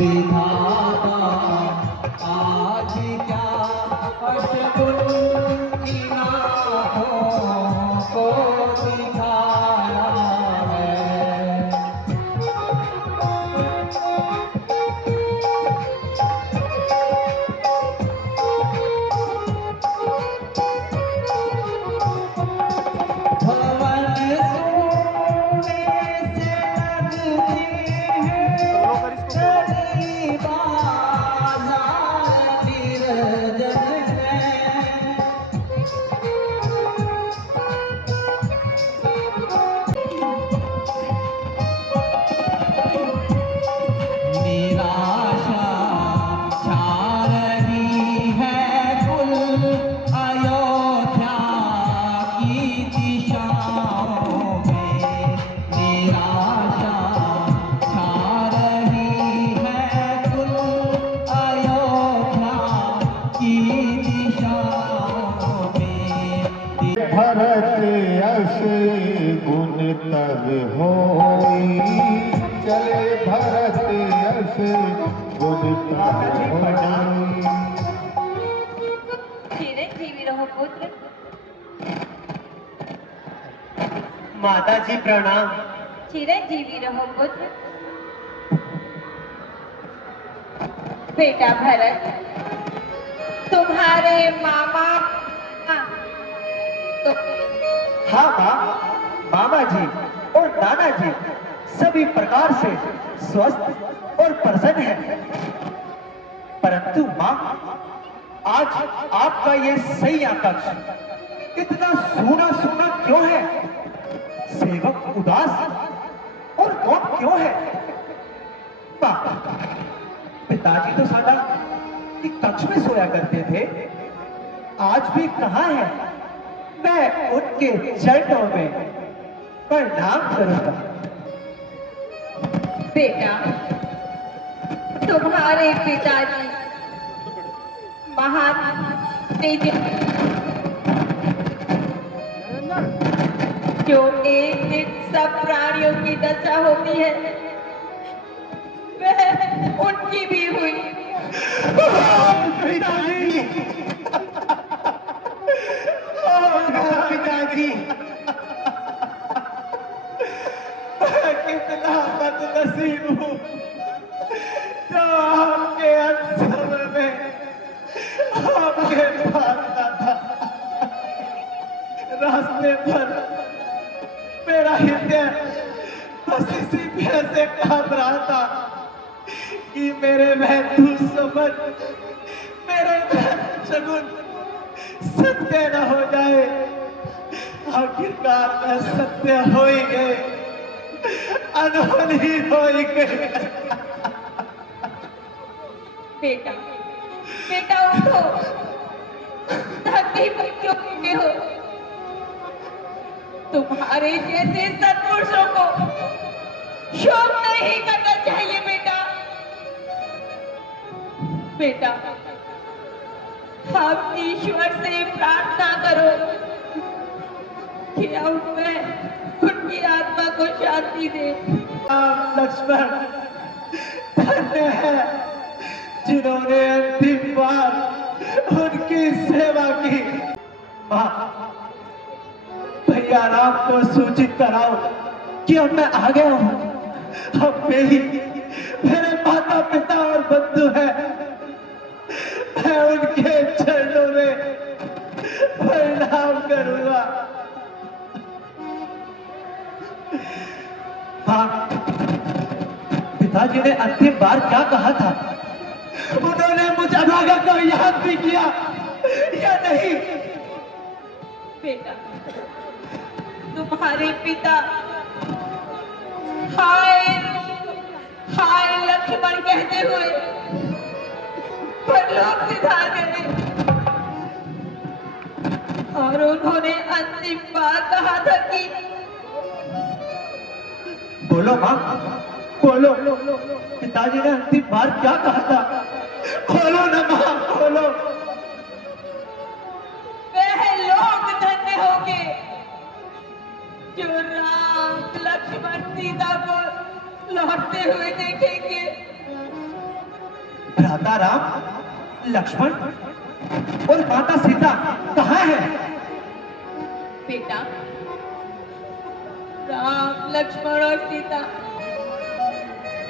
विधाता आज क्या अशगुन इन आँखों को दिखाया है। भवन सोने से लगते हैं गली बाजार निर्जन में। निराशा छा रही है कुल अयोध्या की दिशाओं में। निराशा छा रही है कुल अयोध्या की दिशाओं में। भरत यश गुण तब होई, चले भरत यश गुण तब होई। चिरंजीवी रहो पुत्र। माता जी प्रणाम। चिरंजीवी रहो पुत्र। बेटा भरत, तुम्हारे मामा तो हाँ माँ, मामा जी और नाना जी सभी प्रकार से स्वस्थ और प्रसन्न हैं। परंतु माँ, आज आपका ये सैया कक्ष इतना सूना सूना क्यों है? सेवक उदास और मौन क्यों है? माँ, पिताजी तो सदा एक कक्ष में सोया करते थे, आज भी कहाँ है? मैं उनके चरणों में प्रणाम करूंगा। बेटा, तुम्हारे पिताजी महान तेज जो एक दिन सब प्राणियों की दशा होती है, वह उनकी भी हुई। पिताजी, पिताजी, कितना बदनसीब हूँ जो आपके अंसर में आपके पालता था। रास्ते पर मेरा हृदय बस इसी भय से कांप रहा था कि मेरे महतूस समझ मेरे शगुन सत्य न हो जाए। आखिरकार मैं सत्य हो ही गए, अनहोनी हो ही गए। बेटा, बेटा उठो, धरती पर क्यों गिरे हो? तुम्हारे जैसे सत्पुरुषों को शोक नहीं करना चाहिए बेटा। बेटा, हम ईश्वर से प्रार्थना करो कि वह उनकी आत्मा को शांति दे। लक्ष्मण धन्य है जिन्होंने अंतिम बार उनकी सेवा की। माँ, भैया राम को सूचित कराओ कि अब मैं आ गया हूँ। अब मेरे माता पिता और बंधु हैं, मैं उनके चरणों में प्रणाम करूंगा। हाँ, पिताजी ने अंतिम बार क्या कहा था? उन्होंने मुझ अभागा को याद भी किया या नहीं? बेटा, तुम्हारे पिता हाय हाय लक्ष्मण कहते हुए परलोक सिधार गए और उन्होंने अंतिम बार कहा था कि बोलो माँ, बोलो, पिताजी ने अंतिम बार क्या कहा था? खोलो ना माँ, खोलो। वह लोग धन्य होंगे जो राम लक्ष्मण सीता को लौटते हुए देखेंगे। भ्राता राम, लक्ष्मण और माता सीता कहाँ है? बेटा, राम, लक्ष्मण और सीता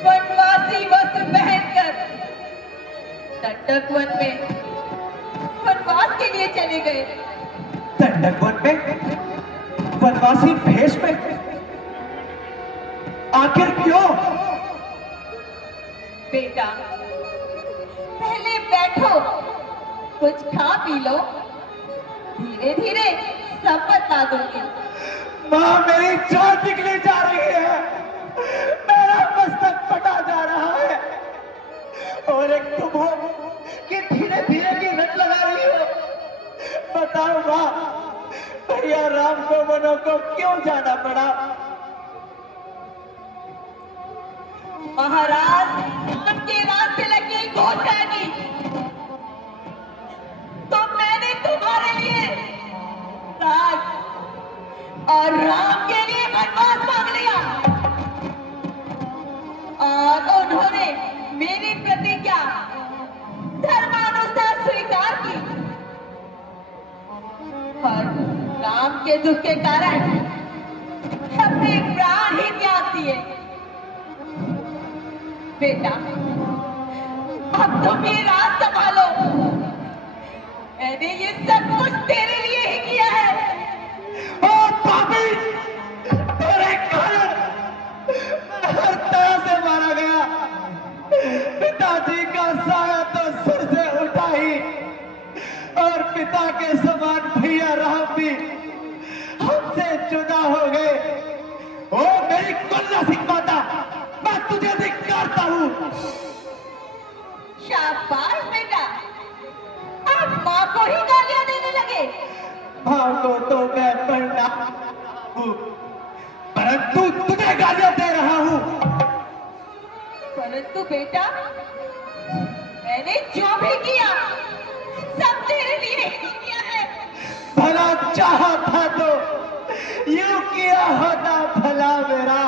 वनवासी वस्त्र पहनकर दंडक वन में वनवास के लिए चले गए। दंडक वन में वनवासी भेष में? आखिर क्यों? बेटा, पहले बैठो, कुछ खा पी लो, धीरे धीरे सब बता दूंगी। माँ, मेरी जान निकली जा रही है, मेरा मस्तक फटा जा रहा है, और एक तुम हो कि धीरे धीरे की रट लगा रही हो। बताओ माँ, भैया राम को वनों को क्यों जाना पड़ा? महाराज राम के रास्ते लगी घोषणा की तो मैंने तुम्हारे लिए राज और राम के लिए वनवास मांग लिया, और उन्होंने मेरी प्रतिज्ञा धर्मानुसार स्वीकार की, और राम के दुख के कारण अपने प्राण ही त्याग दिए। बेटा, अब तुम ये राज संभालो, मैंने ये सब कुछ तेरे लिए ही किया है। ओ पापी, तेरे कारण मैं हर तरह से मारा गया। पिताजी का साया तो सिर से उठा ही, और पिता के समान भैया राम भी हमसे जुदा हो गए। ओ मेरी कन्या सिंह माता, मैं तुझे धिक्कारता हूँ। शाबाश बेटा, अब माँ को ही गालियां देने लगे। माँ को तो मैं पढ़ना हूँ, परंतु तुझे गालियां दे रहा हूँ। परंतु बेटा, मैंने जो भी किया सब तेरे लिए ही किया है। भला चाहा था तो यूं किया होता भला मेरा।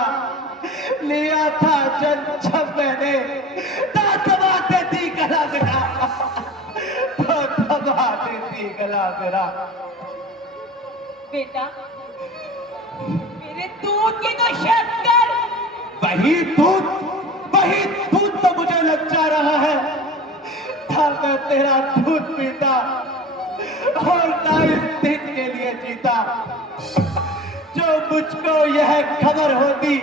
लिया था जन्म जब मैंने तो दबा देती गला मेरा, तो दबा देती गला मेरा। बेटा, मेरे दूध की तो शर्त कर। वही दूध तो मुझे लग जा रहा है। था मैं तेरा दूध पीता और ना इस दिन के लिए जीता। जो मुझको यह खबर होती,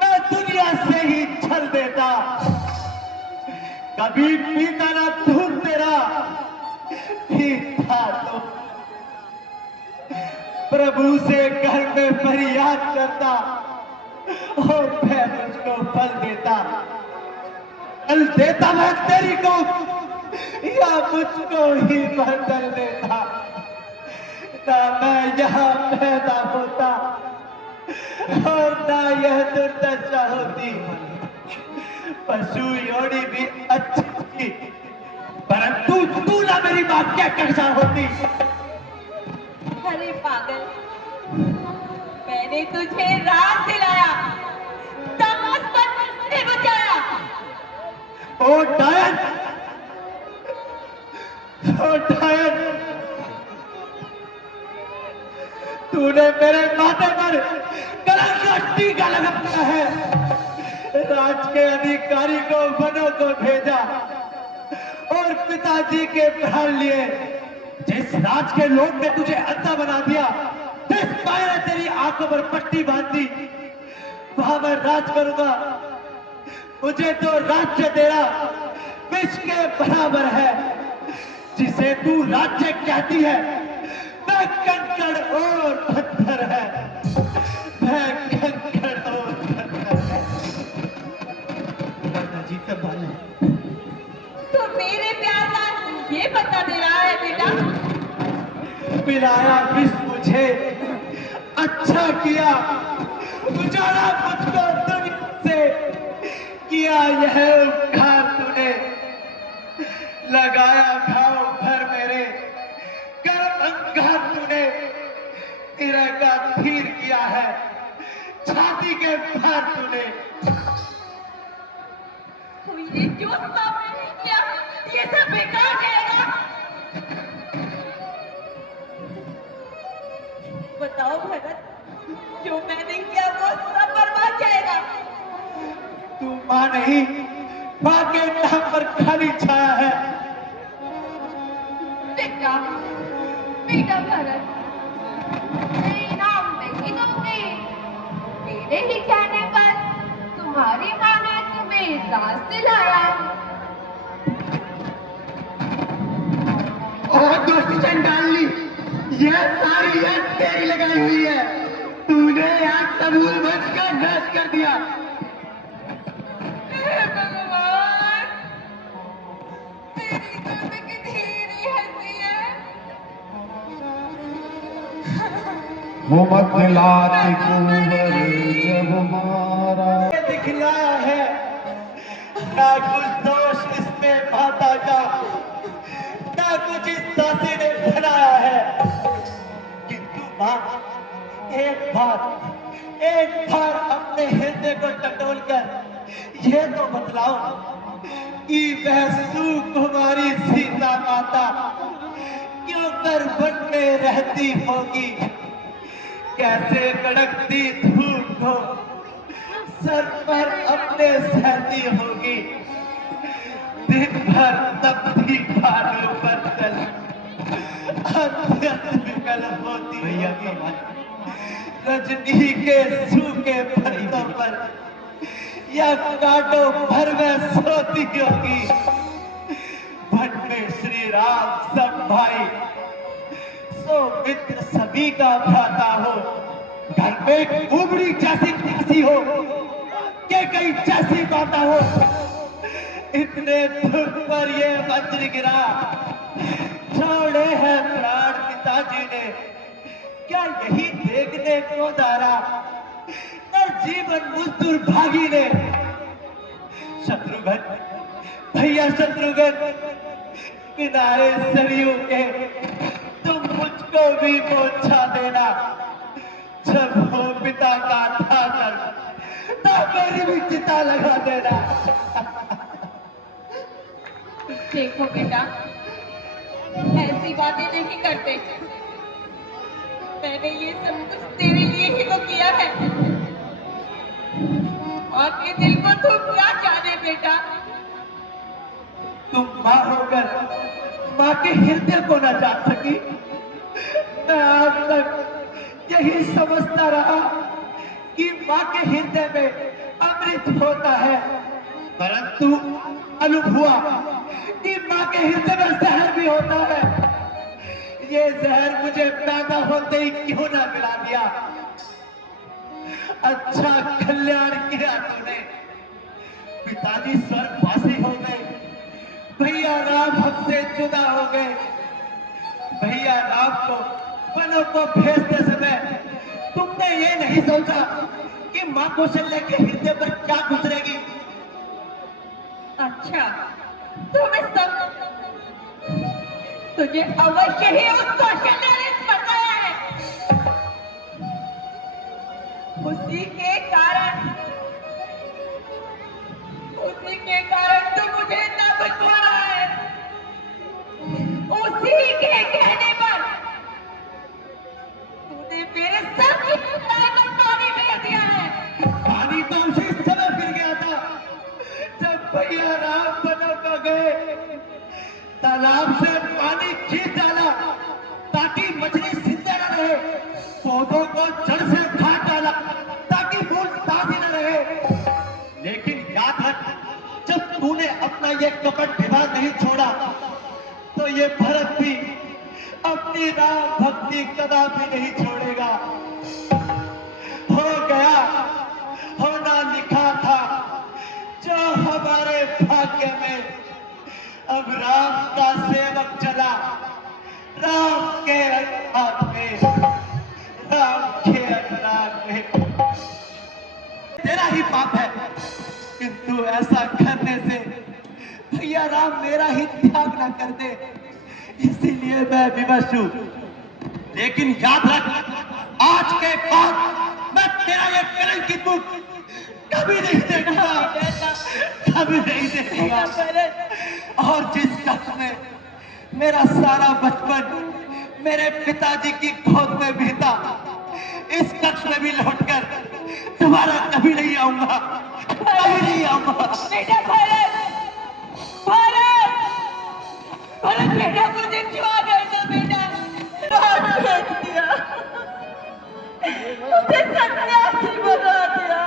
मैं दुनिया से ही चल देता। कभी पीता ना दूध तेरा, पीता तो प्रभु से घर में फरियाद करता, और मैं मुझको फल देता। फल देता मैं तेरी को, या मुझको ही बदल देता। ना मैं यहाँ पैदा होता, और ना यह दुर्दशा होती। पशु योनि भी अच्छी थी, परंतु तू ना मेरी मां क्या कैसा होती। अरे पागल, मैंने तुझे राज दिलाया, दास बनने से बचाया। ओ डायन, ओ डायन, तूने मेरे माथे पर कलंक का टीका लगाया है। राज के अधिकारी को वनों को भेजा, और पिताजी के प्राण लिए। जिस राज के लोभ ने तुझे अंधा बना दिया, जिस माया ने तेरी आंखों पर पट्टी बांध दी, वहां मैं राज करूंगा। मुझे तो राज्य तेरा विष के बराबर है। जिसे तू राज्य कहती है, मैं कंकड़ और पत्थर है। मैं कंकड़ और पत्थर है। दादाजी से बाले तो मेरे प्यार का ये बता दे रहा है बेटा। पिलाया विष मुझे, अच्छा किया, उजाड़ा मुझको दुनिया से, किया यह उपकार तूने। लगाया घाव भर मेरे, गर्म अंगार तूने, तेरा का धीर किया है, छाती के भार तूने। तो ये जो सब मैंने किया ये सब बेकार जाएगा। बताओ भरत, जो मैंने किया वो सब बर्बाद जाएगा। तू माँ नहीं, माँ के नाम पर खाली छाया है। बेटा, बेटा भरत, मैं इनाम नहीं दूंगी। मेरे ही कहने पर तुम्हारी माँ ने तुम्हें रास दिलाया। और दोस्त चंडाली, यह सारी याद तेरी लगाई हुई है। तूने आज सबूल वंश का नाश कर दिया। हे भगवान, तेरी तो कितनी हंसी है। मोहम्मद लाती कुंवर जब मारा। दिखलाया है ना कुछ दोष इसमें माता का, ना कुछ इस दासी ने बनाया है। किंतु माँ, एक बार अपने हृदय को टटोल कर यह तो बतलाओ कि वह सुकुमारी सीता माता क्यों कर वन में रहती होगी, कैसे कड़कती धूप को सर पर अपने सहती होगी, दिन भर तपती खानों पर चल अत्यंत विकल होती होगी, रजनी के सूखे पत्तों पर या कांटों भर में सोती होगी। वन में श्री राम सब भाई, सो मित्र सभी का भ्राता हो, घर में उबड़ी जैसी प्यासी हो, के कई जैसी माता हो। इतने दुख पर ये वज्र गिरा, छोड़े हैं प्राण पिताजी ने, क्या यही देखने को दारा और जीवन मुझ भागी ने। शत्रुघ्न, भैया शत्रुघ्न, किनारे सरयू के तुम मुझको भी मोक्षा देना। जब हो पिता का था तो मेरी भी चिता लगा देना। देखो बेटा, ऐसी बातें नहीं करते। मैंने ये सब कुछ तेरे लिए ही तो किया है। माँ के दिल को तू क्या जाने बेटा। तुम माँ होकर माँ के हृदय को न जान सकी। मैं आज तक यही समझता रहा कि माँ के हृदय में अमृत होता है, परंतु अनुभव हुआ कि माँ के हृदय में जहर भी होता है। ये जहर मुझे पैदा होते ही क्यों ना मिला दिया। अच्छा कल्याण किया तूने। पिताजी स्वर्गवासी हो गए, भैया राम हमसे जुदा हो गए। भैया राम को वनों को भेजते समय तुमने ये नहीं सोचा कि माँ कौशल्या के हृदय पर क्या गुजरेगी। अच्छा, तुम्हें सब तुझे अवश्य ही उस कौशल्या ने फंसाया है। उसी के कारण तो मुझे इतना कुछ हो रहा है। उसी के कहने पर तूने मेरे सर की पिटाई पर पानी फेर दिया है। पानी तो उसी समय फिर गया था जब भैया राम वनों को गए। तालाब से पानी खींच डाला ताकि मछली जिंदा न रहे, पौधों को जड़ से काट डाला ताकि फूल ताजी न रहे। लेकिन याद रख, जब तूने अपना ये कपट विवाह नहीं छोड़ा तो ये भरत भी अपनी राम भक्ति कदापि नहीं छोड़ेगा। हो गया, होना लिखा था जो हमारे भाग्य में। अब राम का सेवक चला राम के अनुराग में, राम के अनुराग में। तेरा ही पाप है, किंतु ऐसा करने से भैया राम मेरा ही त्याग न कर दे, इसीलिए मैं विवश हूं। लेकिन याद रख, आज के बाद मैं तेरा ये कलंकित मुख कभी नहीं देखूंगा, कभी नहीं देखूंगा। और जिस शख्स ने मेरा सारा बचपन मेरे पिताजी की गोद में बीता, इस कक्ष में भी लौटकर दोबारा कभी नहीं आऊंगा, कभी नहीं आऊंगा। बेटा भरत, भरत, भरत बेटा मुझे क्यों आ गए थे बेटा? रात भेज दिया, मुझे सन्यासी बना दिया,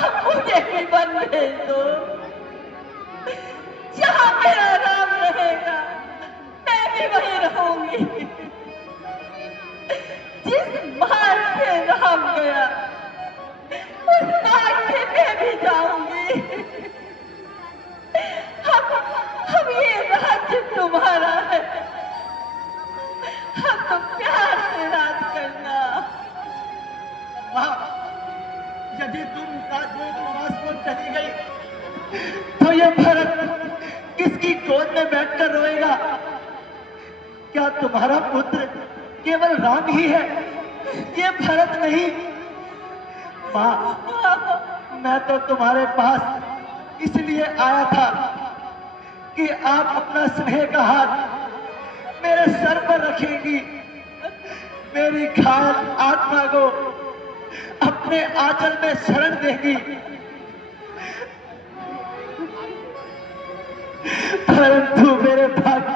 अब मुझे भी बन भेज दो। जहाँ मेरा राम रहेगा मैं भी वहीं रहूंगी। जिस मार्ग से राम गया उस मार्ग से मैं भी जाऊंगी। अब ये राज्य तुम्हारा है, अब तो प्यार से राज करना। माँ, यदि तुम राजवंश को चली गई तो ये भरत किसकी गोद में बैठकर रोएगा? क्या तुम्हारा पुत्र केवल राम ही है, ये भरत नहीं? माँ, मैं तो तुम्हारे पास इसलिए आया था कि आप अपना स्नेह का हाथ मेरे सर पर रखेंगी, मेरी घायल आत्मा को अपने आंचल में शरण देगी। परंतु मेरे भाग्य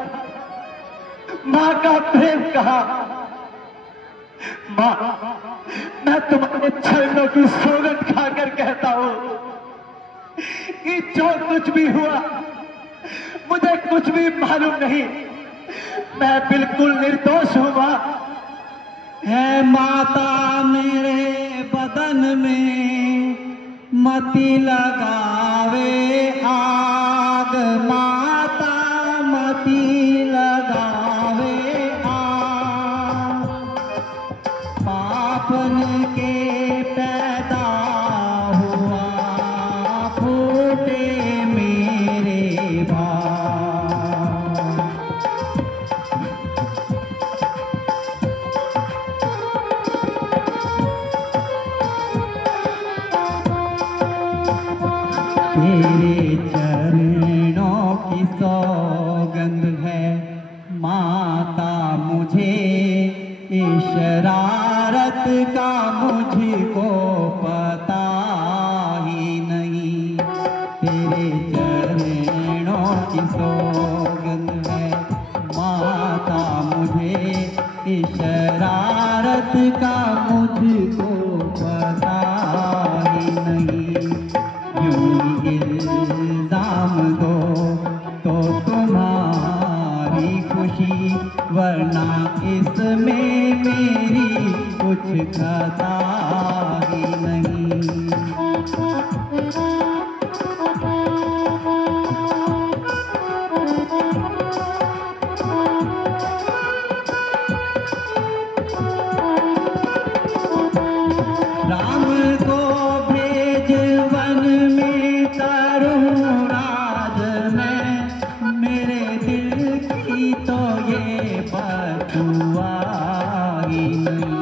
माँ का प्रेम कहा। माँ, मैं तुम्हारे चरणों की सौगंध खाकर कहता हूँ कि जो कुछ भी हुआ मुझे कुछ भी मालूम नहीं, मैं बिल्कुल निर्दोष हूँ। माँ, है माता मेरे बदन में मति लगावे आग, माता मति लगावे आग। पापन के पैदा हुआ फूटे मेरे भाग। तेरे चरणों की सौगंध है माता मुझे, इस शरारत का मुझको पता ही नहीं। तेरे चरणों की सौगंध है माता मुझे, इस शरारत का मुझको पता ही नहीं। यूं इल्जाम दो तो तुम्हारी खुशी, वरना इसमें मेरी कुछ खता ही नहीं। राम को भेज वन में करूं राज में, मेरे दिल की तो ये बदुआ ही नहीं।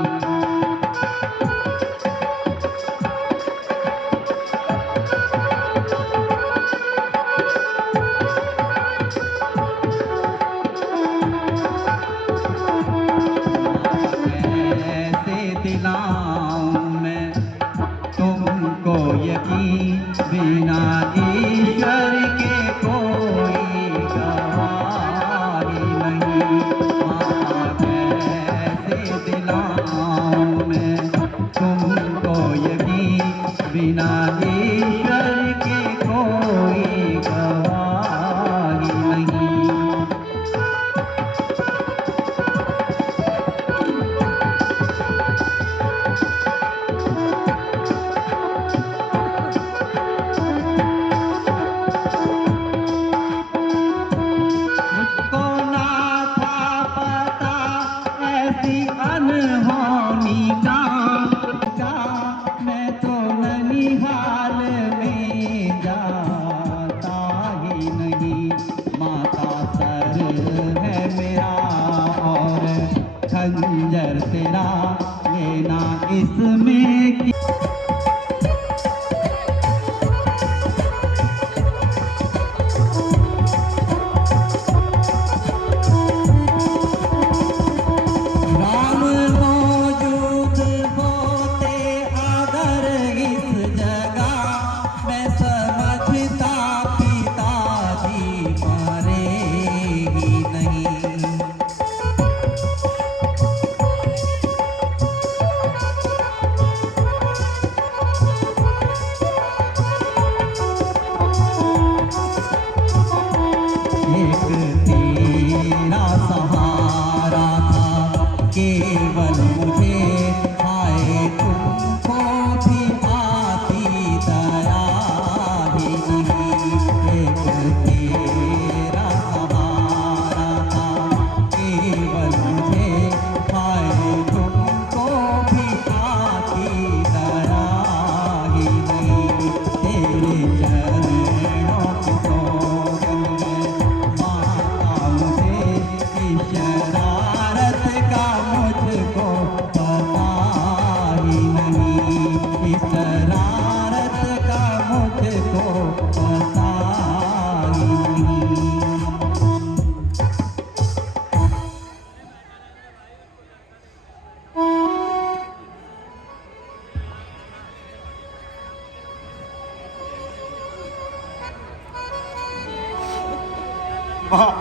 माँ,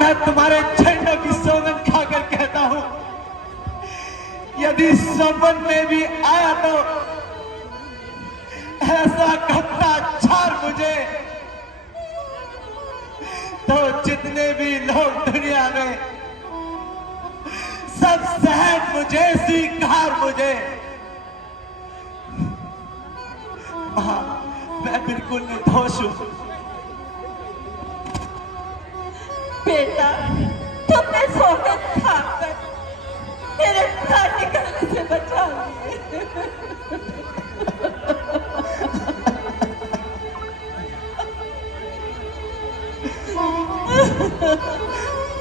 मैं तुम्हारे चरणों की सौगंध खाकर कहता हूं, यदि सपन में भी आया तो ऐसा घपला झाड़ मुझे, तो जितने भी लोग दुनिया में सब सहन मुझे, स्वीकार मुझे। मां, मैं बिल्कुल निर्दोष हूं। बेटा, तुमने सौगंध खाकर मेरे प्राण निकलने से बचा लिए।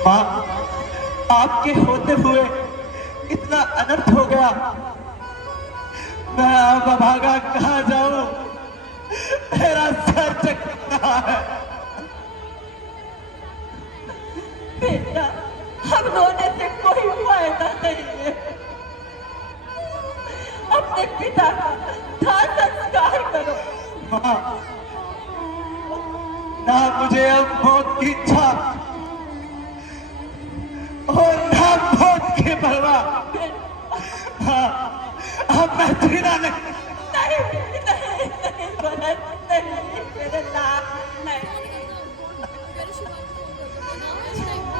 मां, आपके होते हुए इतना अनर्थ हो गया, मैं अब अभागा कहां जाऊं? मेरा सर चक रहा है। बेटा, हम रोने से कोई फायदा नहीं है। अपने पिता का दाह संस्कार करो। मां, ना मुझे अब मौत की इच्छा और ना मौत की परवाह। हाँ, अब मैं जीना नहीं। नहीं भरत, नहीं, मेरे लाल नहीं।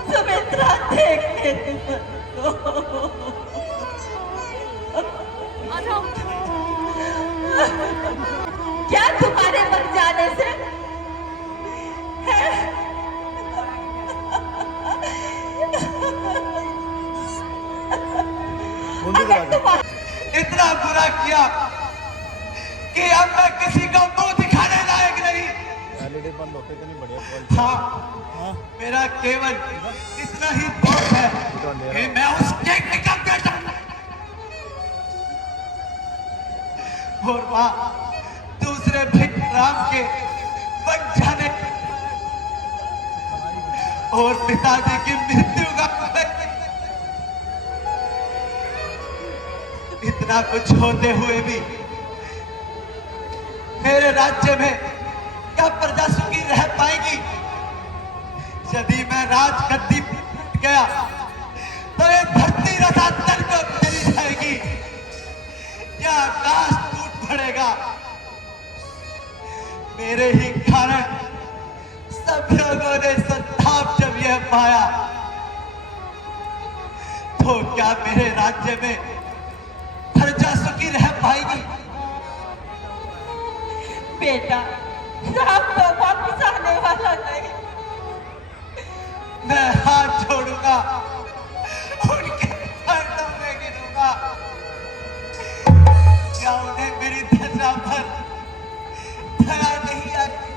सुमित्रा देखते तुमको। क्या तुम्हारे मर जाने से है? अगर तुम्हारे इतना बुरा किया कि अब मैं किसी को मुंह दिखाने लायक नहीं। हाँ, मेरा केवल इतना ही बहुत है कि मैं उस टेक्निक का बेटा और मां, दूसरे भिख राम के बन जाने और पिताजी की मृत्यु का इतना कुछ होते हुए भी मेरे राज्य में क्या प्रजा सुखी रह पाएगी? यदि मैं राजगद्दी पर गया तो ये धरती रसातल को चली जाएगी, या आकाश टूट पड़ेगा। मेरे ही कारण सब लोगों ने संताप जब यह पाया, तो क्या मेरे राज्य में प्रजा सुखी रह पाएगी? बेटा, राम तो वापस आने वाला नहीं। मैं हाथ जोड़ूंगा, उनके चरणों में गिरूंगा। क्या उन्हें मेरी धजा पर दया नहीं आती?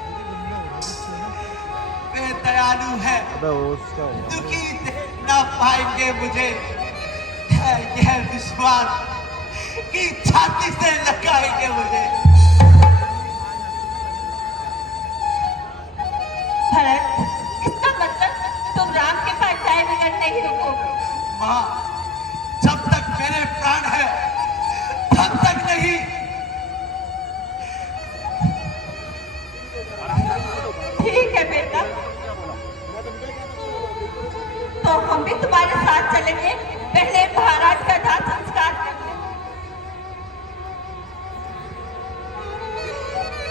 वे दयालु है, दुखी देख ना पाएंगे मुझे। है यह विश्वास कि छाती से लगाएंगे मुझे। भरत, इसका मतलब तुम राम के पास जाए बगैर नहीं रुकोगे। मां, जब तक मेरे प्राण है तब तक नहीं। ठीक है बेटा, तो हम भी तुम्हारे साथ चलेंगे। पहले महाराज का दाह संस्कार करने,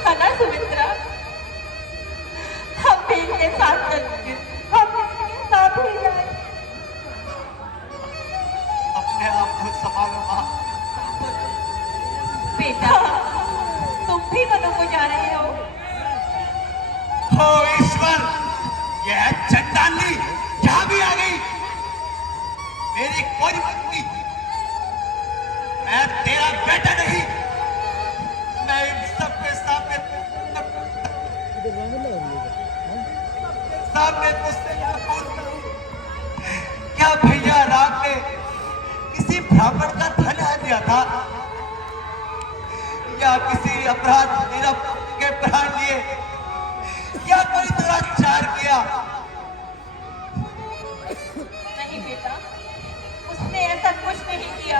है ना सुमित्रा? हम भी इनके साथ चलेंगे। हम इनके साथ ही जाएंगे। अपने आप को संभालो मां। बेटा, तुम भी मनु को जा रहे हो? हो ईश्वर, यह चंडाली यहाँ भी आ गई। मेरी कोई पत्नी, मैं तेरा बेटा नहीं। मैं इन सबके सामने तुझसे यह पूछता हूं, क्या भैया राम ने किसी ब्राह्मण का धन लिया था, या किसी अपराध मेरा के प्राण लिए, या कोई दुराचार किया? नहीं बेटा, उसने ऐसा कुछ नहीं किया।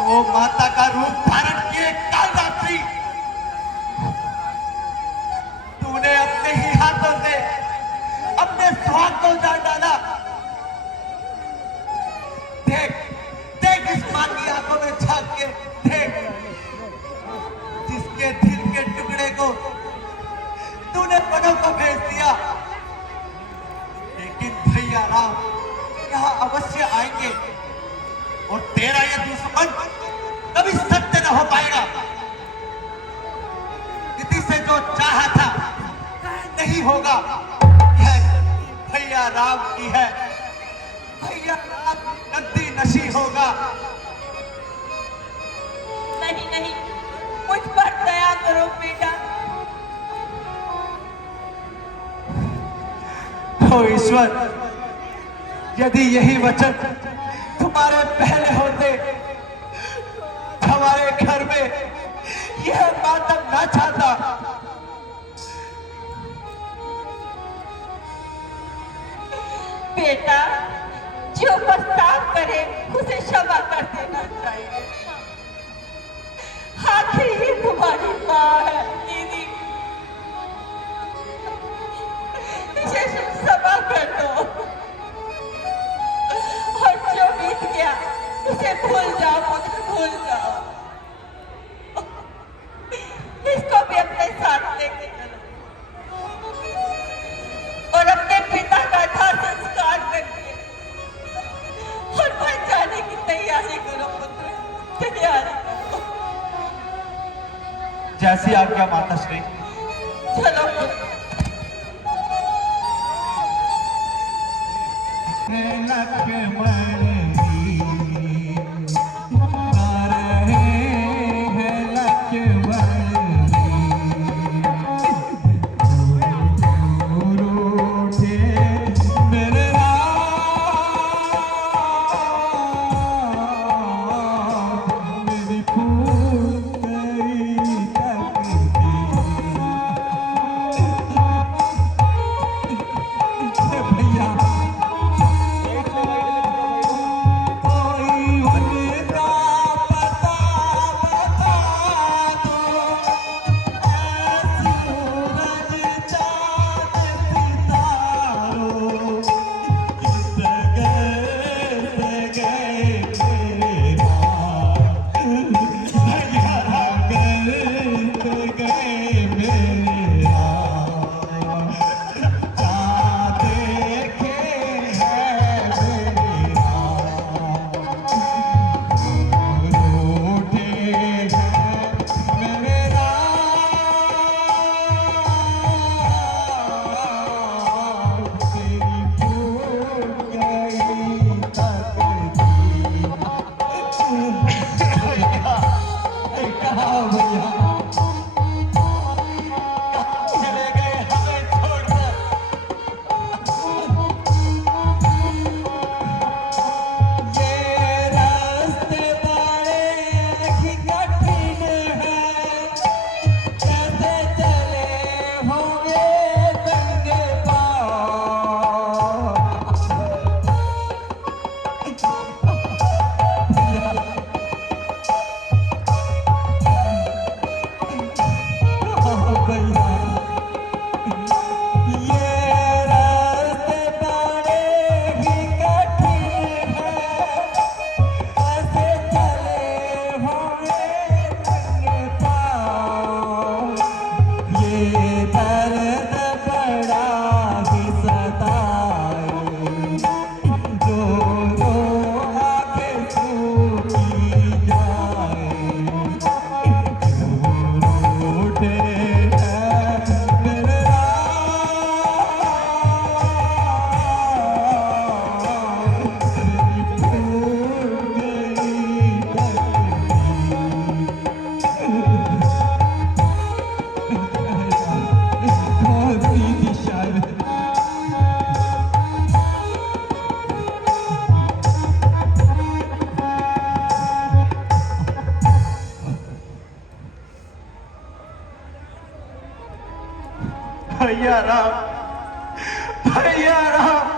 वो माता का रूप धारण किए काल रात्रि तूने अपने ही हाथों से नहीं होगा। यह भैया राम की है, भैया राम गद्दी नशी होगा। नहीं नहीं, मुझ पर दया करो बेटा। ओ ईश्वर, यदि यही वचन तुम्हारे पहले होते, हमारे घर में यह मातम ना चाहता। बेटा, जो पछताव करे उसे क्षमा कर देना चाहिए। आखिर ये तुम्हारी माँ है दीदी, इसे क्षमा कर दो और जो बीत गया उसे भूल जाओ पुत्र, भूल जाओ। इसको भी अपने साथ लेके चलो और अपने पिता का दाह संस्कार करके और मर जाने की तैयारी करो पुत्र, तैयारी करो। जैसी आज्ञा माताश्री। चलो पुत्र। लक्ष्मण भैया राम, भैया राम,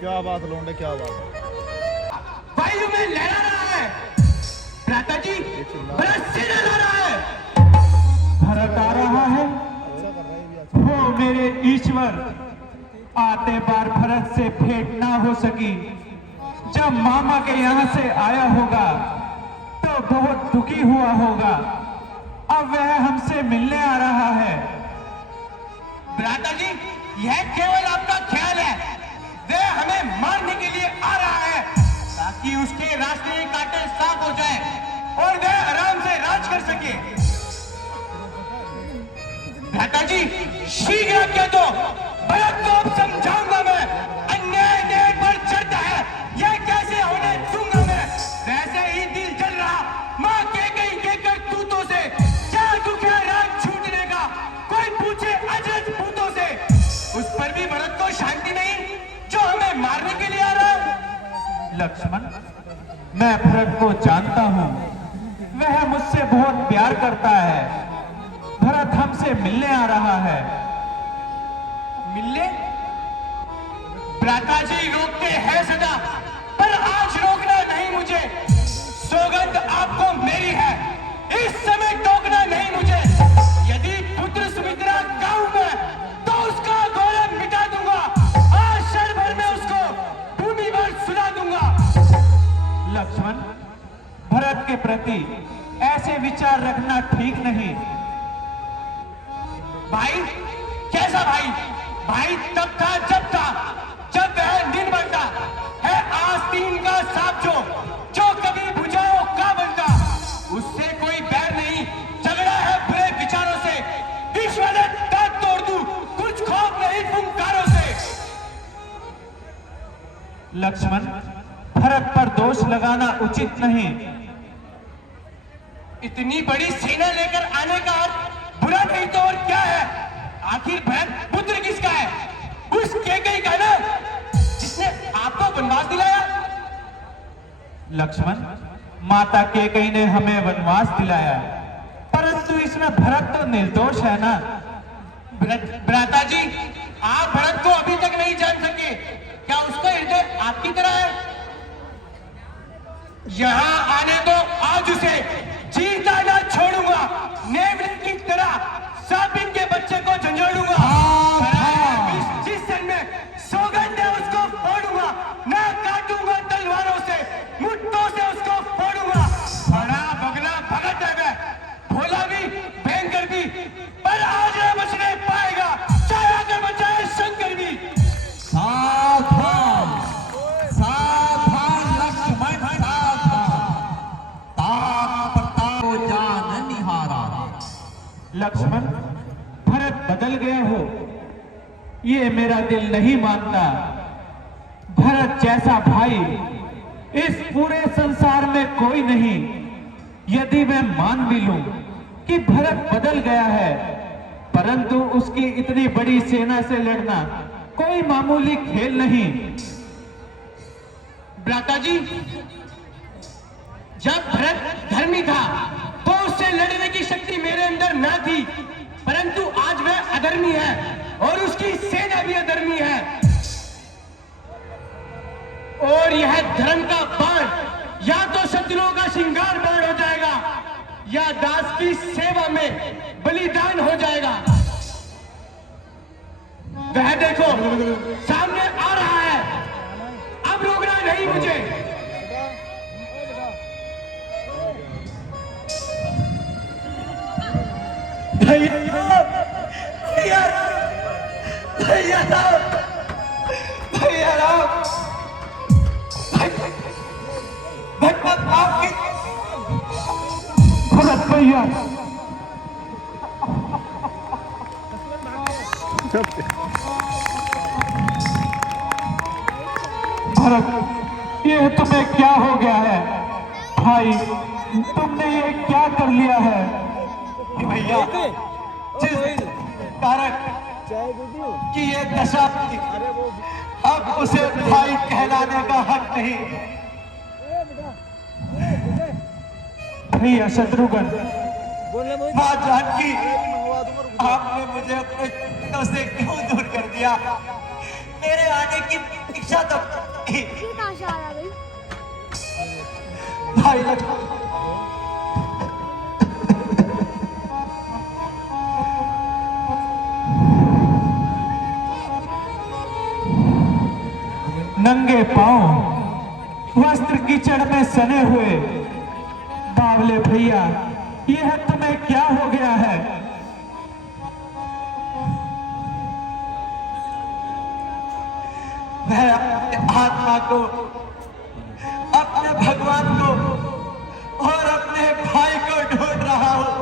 क्या बात लोंडे, क्या बात। वायु में लहरा रहा है, भ्राता जी बड़ा सीधा ला रहा है। भरत आ रहा है, हो मेरे ईश्वर, आते बार भरत से भेंट ना हो सकी। जब मामा के यहाँ से आया होगा तो बहुत दुखी हुआ होगा। अब वह हमसे मिलने आ रहा है। भ्राता जी, यह केवल आपका ख्याल है। वह हमें मारने के लिए आ रहा है ताकि उसके रास्ते के कांटे साफ हो जाए और वह आराम से राज कर सके। भ्राता जी शीघ्र कह दो, भरत को अब समझाऊंगा मैं। अन्याय न्याय पर चढ़ता है, यह कैसे होने दूंगा मैं। वैसे ही दिल जल रहा माँ कैकेयी के करतूतों से, क्या दुख है राज छूटने का, कोई पूछे अजरज भूतों से। उस पर भी भरत को शांति नहीं, जो हमें मारने के लिए आ रहा है। लक्ष्मण, मैं भरत को जानता हूं, वह मुझसे बहुत प्यार करता है। भरत हमसे मिलने आ रहा है। मिलने? भ्राता जी रोकते हैं सदा, पर आज रोकना नहीं मुझे। सौगंध आपको मेरी है, इस समय टोकना नहीं मुझे। यदि पुत्र सुमित्रा गाऊं मैं, तो उसका गौरव मिटा दूंगा। आज क्षण भर में उसको भूमि पर सुला दूंगा। लक्ष्मण, भरत के प्रति ऐसे विचार रखना ठीक नहीं। भाई? कैसा भाई? भाई तब था जब वह दिन बनता है आस्तीन का सांप, जो कभी बुझाओ का बनता। उससे कोई बैर नहीं, झगड़ा है बुरे विचारों से। विश्व ने दांत तोड़ दूं, कुछ खौफ नहीं फुंकारों से। लक्ष्मण, भरत पर दोष लगाना उचित नहीं। इतनी बड़ी सेना लेकर आने का अर्थ बुरा नहीं तो और क्या है। आखिर भरत पुत्र किसका है? उस कैकेयी का ना, जिसने आपको वनवास दिलाया। लक्ष्मण, माता कैकेयी ने हमें वनवास दिलाया, परंतु इसमें भरत तो निर्दोष है ना। भ्राता जी, आप भरत को अभी तक नहीं जान सके। क्या उसका हृदय आपकी तरह है? यहां आने दो, आज उसे जीता ना छोड़ूंगा। नेवले की तरह साबिन के बच्चे को झंझोड़ूंगा। जिस क्षण में सौगंध है उसको फोड़ूंगा, ना काटूंगा तलवारों से, मुट्ठों से उसको फोड़ूंगा। बड़ा बगला भगत है वह, भोला भी भयंकर भी, पर आज न बचने पाएगा, चाहे आकर बचाए शंकर भी। सावधान सावधान लक्ष्मण, सावधान। ताप प्रताप को जान निहारा। लक्ष्मण, भरत बदल गए हो, ये मेरा दिल नहीं मानता। भरत जैसा भाई इस पूरे संसार में कोई नहीं। यदि मैं मान भी लूं कि भरत बदल गया है, परंतु उसकी इतनी बड़ी सेना से लड़ना कोई मामूली खेल नहीं। भ्राता जी, जब भरत धर्मी था तो उससे लड़ने की शक्ति मेरे अंदर न थी, परंतु आज वह अधर्मी है और उसकी सेना भी अधर्मी है। और यह धर्म का बाण या तो शत्रुओं का श्रृंगार बाण हो जाएगा, या दास की सेवा में बलिदान हो जाएगा। वह देखो सामने आ रहा है, अब रोकना नहीं मुझे। भरत भैया, भरत, ये तुम्हें क्या हो गया है? भाई, तुमने ये क्या कर लिया है? भैया, जिस कारण की ये दशा थी, अब उसे भाई कहलाने का हक नहीं। भैया शत्रुघ्न, माँ जानकी, आपने मुझे अपने पिता से क्यों दूर कर दिया? मेरे आने की इच्छा तो थी। भाई लक्ष्मण, नंगे पांव वस्त्र कीचड़ में सने हुए बावले भैया, यह तुम्हें क्या हो गया है? मैं अपने आत्मा को, अपने भगवान को और अपने भाई को ढूंढ रहा हूं,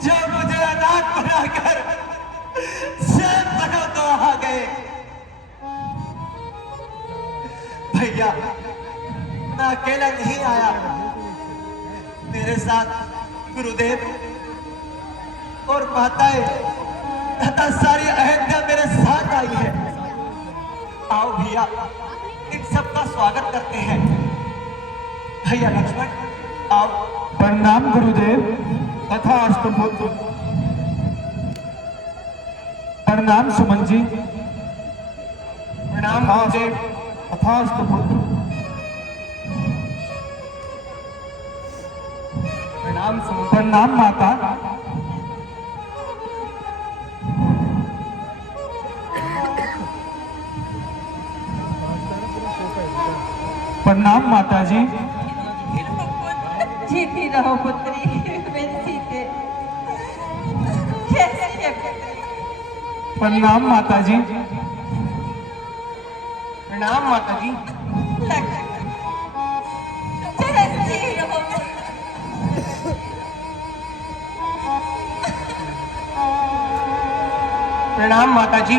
जो मुझे अनाथ बना बेटा, मैं अकेला नहीं आया, मेरे साथ गुरुदेव और माताएं तथा सारी अहंया मेरे साथ आई है। आओ भैया, इन सबका स्वागत करते हैं। भैया लक्ष्मण आओ। प्रणाम गुरुदेव तथा अष्टपुत्र। प्रणाम सुमन जी। प्रणाम गुरुदेव तथा अष्टपुत्र। प्रणाम सुमन। प्रणाम माता। प्रणाम माता जी। जीती रहो पुत्री, मेरी सीते। कैसी है पुत्री? प्रणाम माता जी। प्रणाम माता जी। कैसी रहो? प्रणाम माता जी।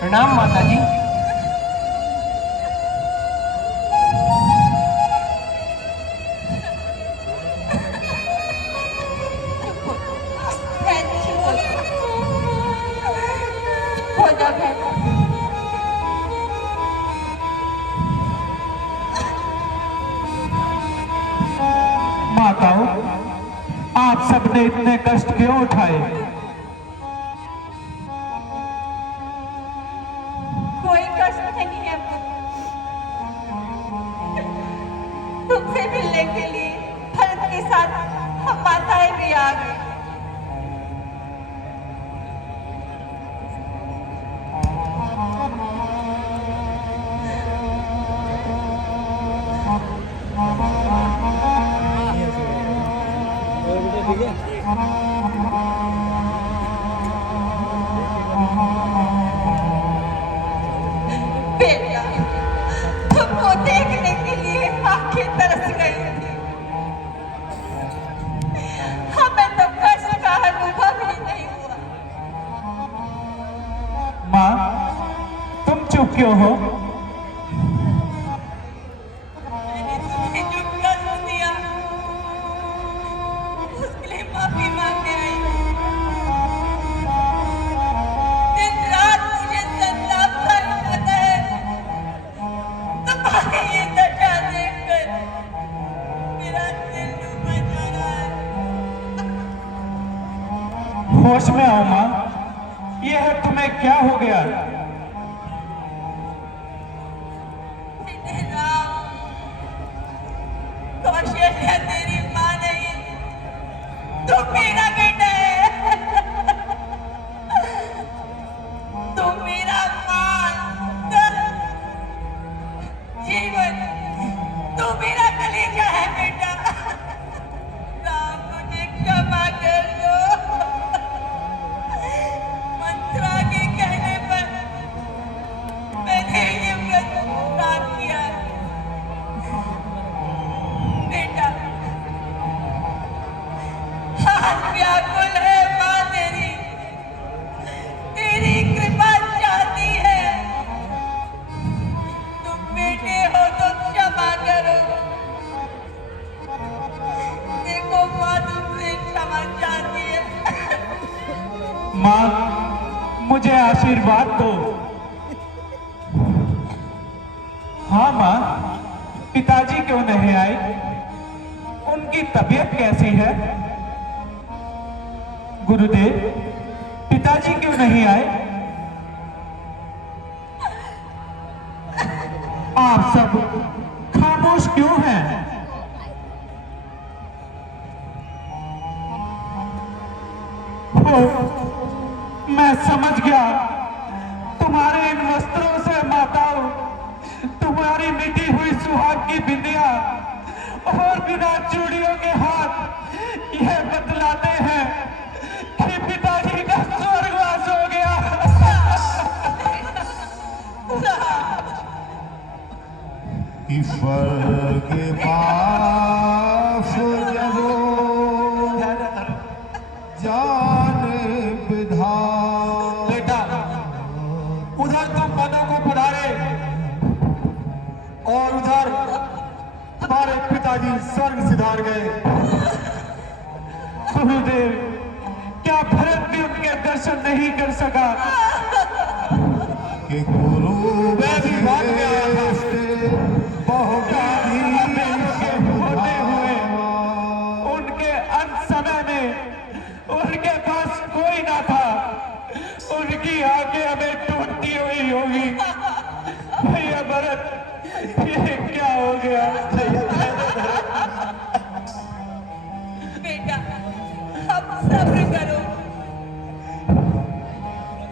प्रणाम माता जी। माताओं, आप सबने इतने कष्ट क्यों उठाए? कोई कष्ट नहीं है। तुमसे मिलने के लिए भरत के साथ हम माताएं भी आ गए। बेटा, तुमको देखने के लिए आंखें तरस गई थी। हमें तो कष्ट का अनुभव ही नहीं हुआ। माँ, तुम चुप क्यों हो? मैंने तुम्हें जो कष्ट दिया, उसके लिए माफी मांगने आई हूँ। दिन रात मुझे संताप करना है। तुम्हारी ये दशा देखकर मेरा दिल डूबा जा रहा है। होश में आओ माँ, यह तुम्हें क्या हो गया? बेटे राम, कौशल्या तेरी माँ नहीं, तू मेरा बेटा है। तू मेरा मान, जीवन, तू मेरा कलेजा है बेटा। राम, मुझे क्षमा कर दो। मंत्रा के कहने पर मैंने ये व्रत प्राप्त किया है। बेटा, हाथ व्याकुल है माँ तेरी, तेरी कृपा चाहती है। तुम बेटे हो तो क्षमा करो। देखो माँ तुमसे क्षमा चाहती है। माँ, मुझे आशीर्वाद दो। हाँ माँ, पिताजी क्यों नहीं आए? उनकी तबीयत कैसी है? गुरुदेव, पिताजी क्यों नहीं आए? आप सब खामोश क्यों हैं? हो, मैं समझ गया। तुम्हारे इन वस्त्रों से माताओं, तुम्हारी मिटी हुई सुहाग की बिंदिया और बिना चूड़ियों के हाथ यह बतलाते हैं कि पिताजी का स्वर्गवास हो गया। ईश्वर के पास जब पिताजी स्वर्ग सिधार गए। गुरुदेव, क्या भरत भी उनके दर्शन नहीं कर सका? कि गुरु मैं भी भाग गया था। बहुत होते हुए उनके अंत समय में उनके पास कोई ना था। उनकी आंखें हमें टूटती हुई होगी। भैया भरत, ये क्या हो गया? बेटा, अब सब्र करो।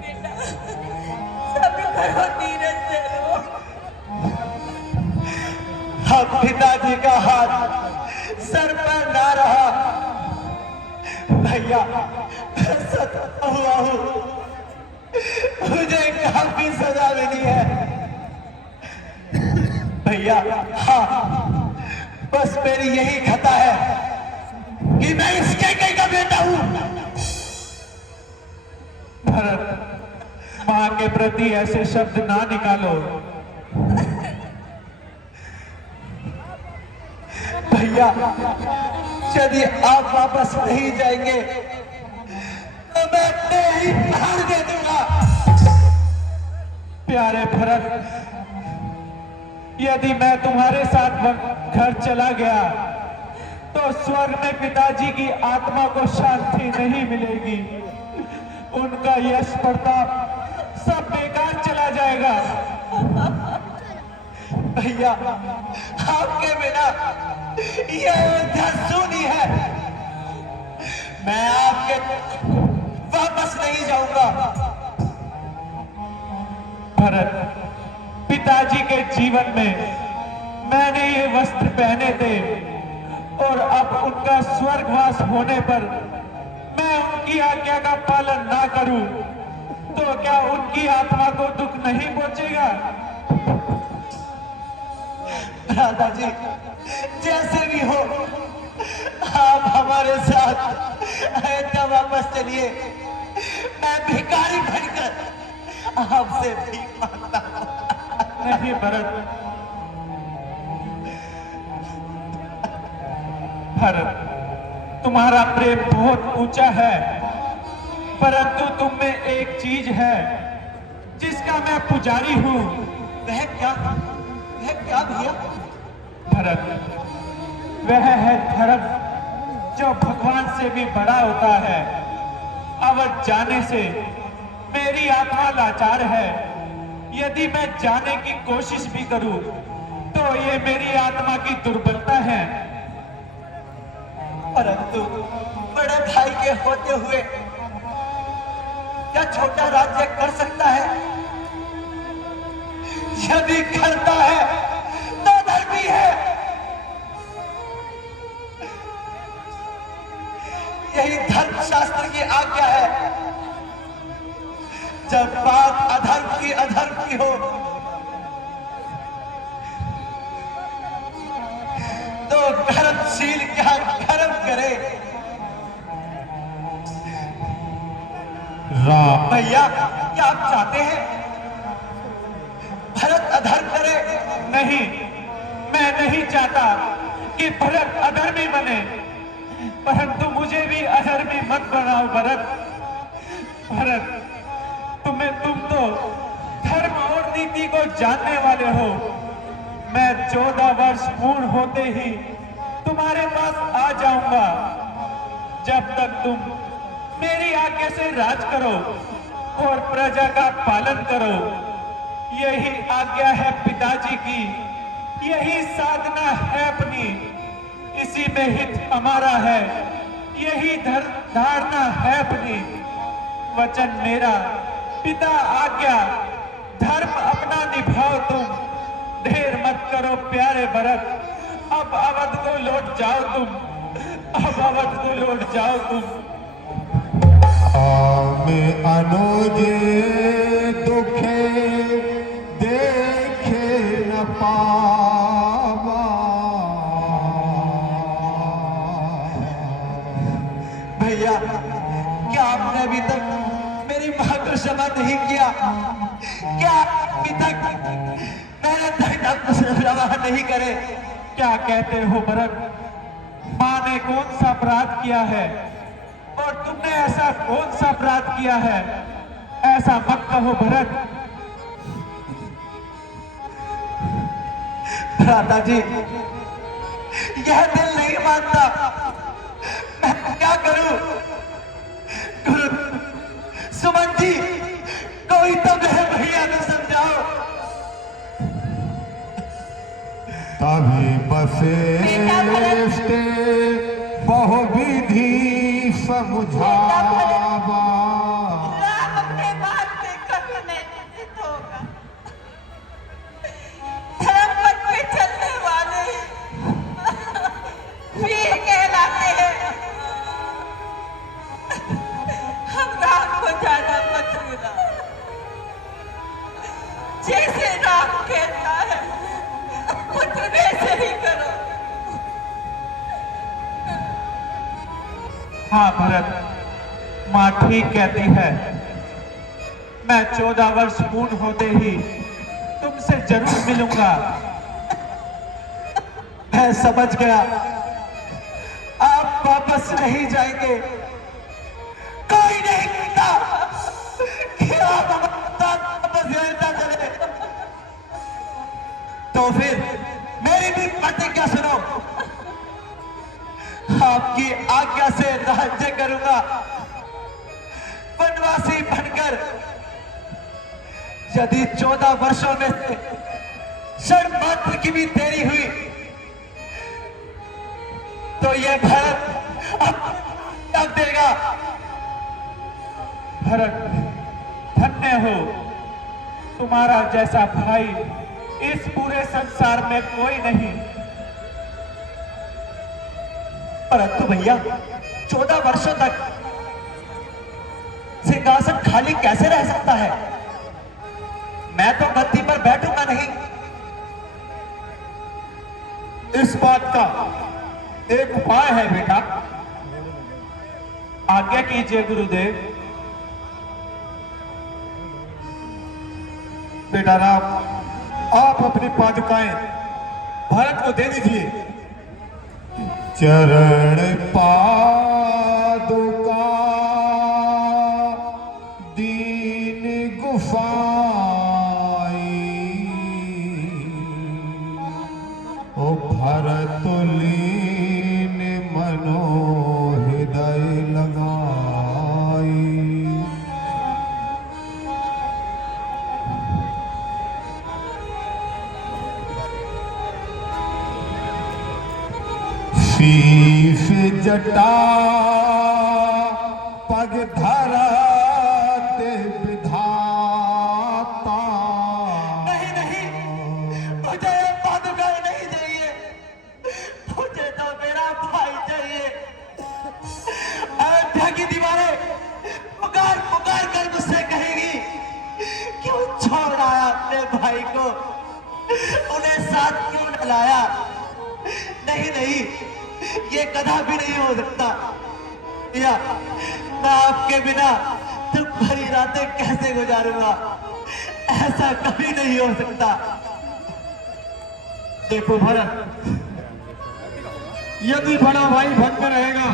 बेटा, सब्र करो, धीरज से लो। अब पिताजी का हाथ सर पर ना रहा। भैया, सत हुआ हूं, मुझे काफी सजा मिली है। भैया, हाँ, बस मेरी यही खता है कि मैं इसके कई का बेटा हूं। भरत, मां के प्रति ऐसे शब्द ना निकालो। भैया, यदि आप वापस नहीं जाएंगे तो मैं अपने ही प्राण दे दूंगा। प्यारे भरत, यदि मैं तुम्हारे साथ घर चला गया तो स्वर्ग में पिताजी की आत्मा को शांति नहीं मिलेगी। उनका यश प्रताप सब बेकार चला जाएगा। भैया, आपके बिना यह अयोध्या सूनी है। मैं आपके वापस नहीं जाऊंगा। भरत, पिताजी के जीवन में मैंने ये वस्त्र पहने थे और अब उनका स्वर्गवास होने पर मैं उनकी आज्ञा का पालन ना करूं तो क्या उनकी आत्मा को दुख नहीं पहुंचेगा? दादाजी, जैसे भी हो, आप हमारे साथ अयोध्या वापस चलिए। मैं भिखारी बनकर आपसे भीख मांगता हूं। नहीं भरत, भरत, तुम्हारा प्रेम बहुत ऊंचा है, परंतु तुम में एक चीज है जिसका मैं पुजारी हूं। वह क्या भैया? भरत, वह है धर्म, जो भगवान से भी बड़ा होता है। अवध जाने से मेरी आत्मा लाचार है। यदि मैं जाने की कोशिश भी करूं तो ये मेरी आत्मा की दुर्बलता है। परंतु बड़े भाई के होते हुए क्या छोटा राज्य कर सकता है? यदि करता है तो धर्मी है। यही धर्मशास्त्र की आज्ञा है। जब बात अधर्म की हो तो धर्मशील क्या धर्म करे। राम भैया, क्या आप चाहते हैं भरत अधर्म करे? नहीं, मैं नहीं चाहता कि भरत अधर्मी बने, परंतु मुझे भी अधर्मी मत बनाओ भरत। भरत, तुम तो धर्म और नीति को जानने वाले हो। मैं 14 वर्ष पूर्ण होते ही तुम्हारे पास आ जाऊंगा। जब तक तुम मेरी आज्ञा से राज करो और प्रजा का पालन करो। यही आज्ञा है पिताजी की, यही साधना है अपनी, इसी में हित हमारा है, यही धारणा है अपनी। वचन मेरा, पिता आज्ञा, धर्म अपना निभाओ तुम, ढेर मत करो प्यारे भरत। अब अवध को लौट जाओ तुम, अब अवध को लौट जाओ तुम। में अनुज दुखे देखे न पावा। भैया, क्या आपने अभी तक मेरी मां को क्षमा नहीं किया? क्या अभी तक मेरे दर्द आपको क्षमा नहीं करे? क्या कहते हो भरत? माँ ने कौन सा अपराध किया है और तुमने ऐसा कौन सा अपराध किया है? ऐसा मत कहो भरत। भ्राता जी, यह दिल नहीं मानता, मैं क्या करूं? गुरु सुमन जी, कोई तो बहन भैया को समझाओ। तभी बसेष्टे बहुविधि समझावा। राम अपने बात से कभी नहीं निश्चित होगा। धर्म पथ पे चलने वाले वीर कहलाते हैं। हम राम को ज्यादा मत छूना। जैसे राम कहता है पुत्र वैसे ही करो। हाँ भरत, माँ ठीक कहती है। मैं 14 वर्ष पूर्ण होते ही तुमसे जरूर मिलूंगा। मैं समझ गया, आप वापस नहीं जाएंगे। कोई नहीं कहता कि आप हमारे साथ वापस जाना चले। तो फिर मेरी भी प्रतिज्ञा सुनो। आपकी आज्ञा से राज्य करूंगा, वनवासी बनकर। यदि 14 वर्षों में से क्षण मात्र की भी देरी हुई तो यह भारत अब देगा। भरत, धन्य हो। तुम्हारा जैसा भाई इस पूरे संसार में कोई नहीं। परंतु भैया, 14 वर्षों तक सिंहासन खाली कैसे रह सकता है? मैं तो गद्दी पर बैठूंगा नहीं। इस बात का एक उपाय है बेटा। आज्ञा कीजिए गुरुदेव। बेटा राम, आप अपनी पादुकाएं भरत को दे दीजिए। चरण पादुका दीन गुफाई, ओ भरत लीन मनो हृदय लगाई। शीश जटा पग धरत विधाता। नहीं नहीं, मुझे ये पादुकाएं नहीं चाहिए। मुझे तो मेरा भाई चाहिए। अयोध्या की दीवारें पुकार पुकार कर मुझसे कहेगी, क्यों छोड़ आया अपने भाई को, उन्हें साथ क्यों न लाया? नहीं नहीं, ये कदापि नहीं हो सकता। या मैं आपके बिना दुख भरी रातें कैसे गुजारूंगा? ऐसा कभी नहीं हो सकता। देखो भरत, यदि बड़ा भाई वन में रहेगा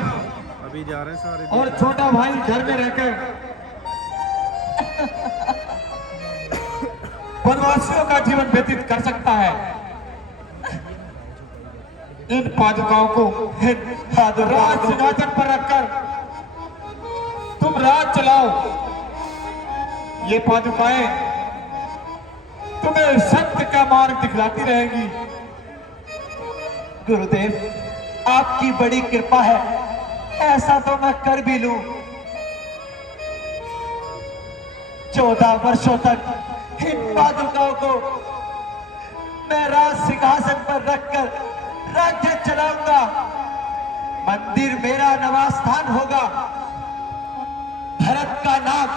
अभी जा रहे हैं सारे और छोटा भाई घर में रहकर वनवासियों का जीवन व्यतीत कर सकता है, इन पादुकाओं को राज सिंहासन पर रखकर तुम राज चलाओ। ये पादुकाएं तुम्हें सत्य का मार्ग दिखलाती रहेंगी। गुरुदेव, आपकी बड़ी कृपा है, ऐसा तो मैं कर भी लूं। 14 वर्षों तक इन पादुकाओं को मैं राज सिंहासन पर रखकर राज्य चलाऊंगा। मंदिर मेरा निवास स्थान होगा। भरत का नाम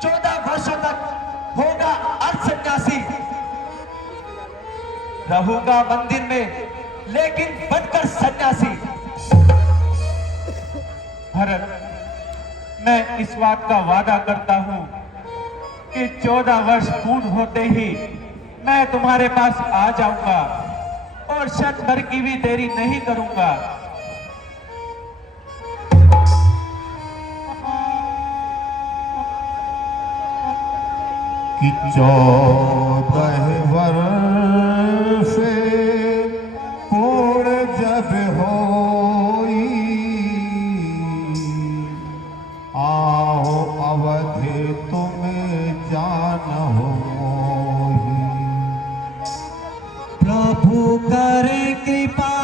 14 वर्षों तक होगा अर्धसन्यासी। रहूंगा मंदिर में, लेकिन बनकर सन्यासी। भरत, मैं इस बात का वादा करता हूं कि 14 वर्ष पूर्ण होते ही मैं तुम्हारे पास आ जाऊंगा और क्षण भर की भी देरी नहीं करूंगा। कि 14 वर्ष पूर्ण जब होई, आओ अवधि तुम जानहो मोहि। प्रभु करे कृपा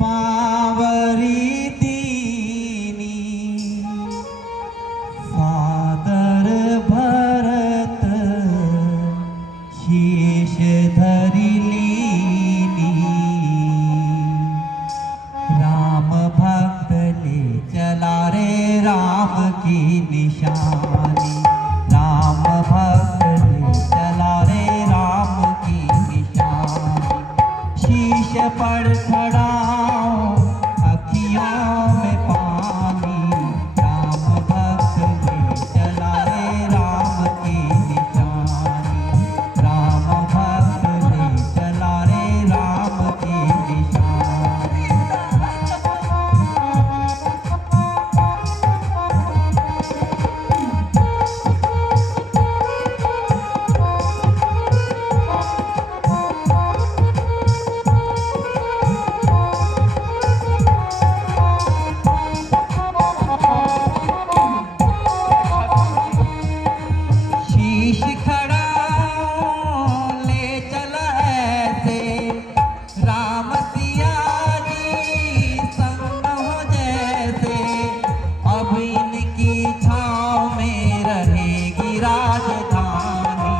पावरी दीनी, सादर भरत शीश धरि लीनी। राम भक्त ले चला रे राम की निशानी, राम भक्त ले चला रे राम की निशानी। शीश पर खड़ाओ अखियों में पानी, राम भक्त ले चला रे राम की निशानी, राम भक्त ले चला रे राम की निशानी। शीश खड़ा ले चला ऐसे, राम सिया जी संग हो जैसे। अब इनकी छाँव में रहेगी राजधानी,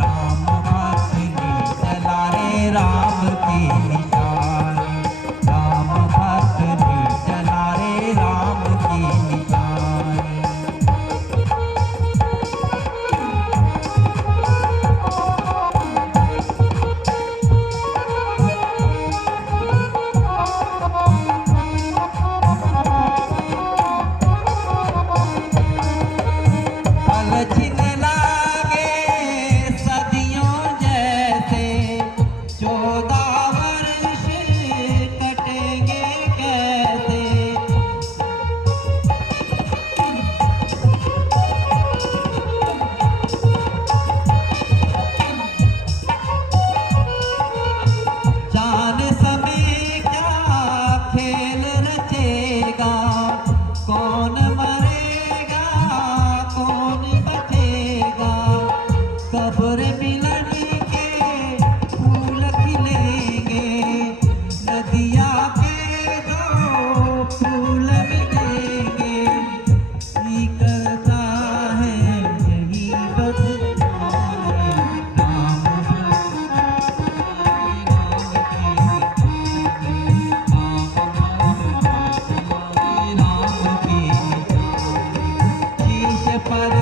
राम भक्त ले चला रे राम की निशानी, राम भक्त ले चला रे राम की निशानी। पलछिन लागे सदियों जैसे, 14 वर्ष कटेंगे कैसे। जान समय क्या खेल रचेगा, कौन मरेगा कौन बचेगा। कब्र मिलन के फूल खिलेंगे, नदिया के दो फूल मिलेंगे। ही करता है यही बदनामी, राम शीश पर